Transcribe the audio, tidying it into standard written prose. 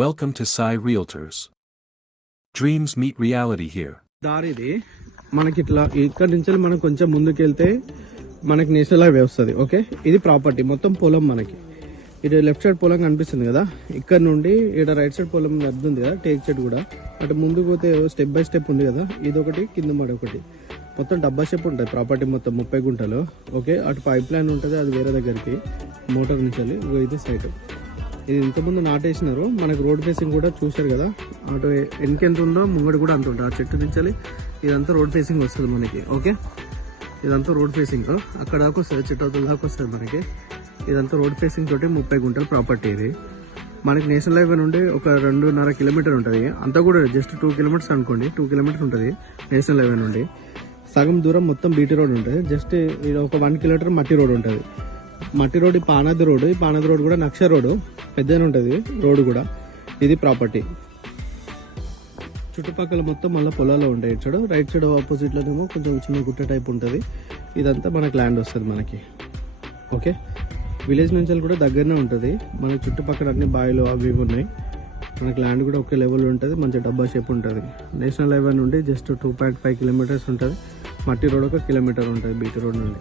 Welcome to Sai Realtors. Dreams meet reality here. దారిది మనకి ఇట్లా ఇక్కడ నుంచి మనం కొంచెం ముందుకెళ్తే మనకి నేషనల్ హైవే వస్తుంది. ఓకే, ఇది ప్రాపర్టీ మొత్తం పొలం. మనకి ఇటు లెఫ్ట్ సైడ్ పొలం కనిపిస్తుంది కదా, ఇక్కడ నుండి ఇక్కడ రైట్ సైడ్ పొలం ఉంది కదా, టేక్ చెట్టు కూడా. అటు ముందుకు పోతే స్టెప్ బై స్టెప్ ఉంది కదా, ఇది ఒకటి కింద మడి ఒకటి, మొత్తం డబ్బా షేప్ ఉంటుంది ప్రాపర్టీ మొత్తం 30 గుంటలు. ఓకే, అటు పైప్ లైన్ ఉంటుంది, అది వేరే దగ్గరికి మోటార్ నుంచి ఇది సైడ్. ఇది ఇంతకుముందు నాటేసినారు. మనకు రోడ్ ఫేసింగ్ కూడా చూసారు కదా, అటు వెనకెంత ఉందో ముంగడు కూడా అంత ఉంటుంది. ఆ చెట్టు నుంచి ఇదంతా రోడ్ ఫేసింగ్ వస్తుంది మనకి. ఓకే, ఇదంతా రోడ్ ఫేసింగ్ అక్కడ దాకా వస్తుంది, చెట్టు దాకా వస్తుంది మనకి. ఇదంతా రోడ్ ఫేసింగ్ తోటి 30 గుంటల ప్రాపర్టీ. ఇది మనకి నేషనల్ హైవే నుండి ఒక 2.5 కిలోమీటర్ ఉంటుంది. అంతా కూడా జస్ట్ 2 కిలోమీటర్స్ అనుకోండి, 2 కిలోమీటర్స్ ఉంటుంది నేషనల్ హైవే నుండి. సగం దూరం మొత్తం బీటీ రోడ్ ఉంటుంది. జస్ట్ ఒక 1 కిలోమీటర్ మట్టి రోడ్ ఉంటుంది. మట్టి రోడ్ ఈ పానాది రోడ్, ఈ పానాది రోడ్ కూడా నక్ష రోడ్ పెద్దగానే ఉంటుంది రోడ్ కూడా. ఇది ప్రాపర్టీ చుట్టుపక్కల మొత్తం మళ్ళీ పొలాలు ఉంటాయి. ఇటు సైడ్ రైట్ సైడ్ ఆపోజిట్ లోనేమో కొంచెం చిన్న గుట్ట టైప్ ఉంటుంది. ఇదంతా మనకి ల్యాండ్ వస్తుంది మనకి. ఓకే, విలేజ్ నుంచి కూడా దగ్గరనే ఉంటుంది. మన చుట్టుపక్కల అన్ని బాయిలు అవి ఉన్నాయి. మనకి ల్యాండ్ కూడా ఒకే లెవెల్ ఉంటుంది, మంచి డబ్బా షేప్ ఉంటుంది. నేషనల్ హైవే నుండి జస్ట్ 2.5 కిలోమీటర్స్ ఉంటుంది. మట్టి రోడ్ 1 కిలోమీటర్ ఉంటుంది బీటీ రోడ్ నుండి.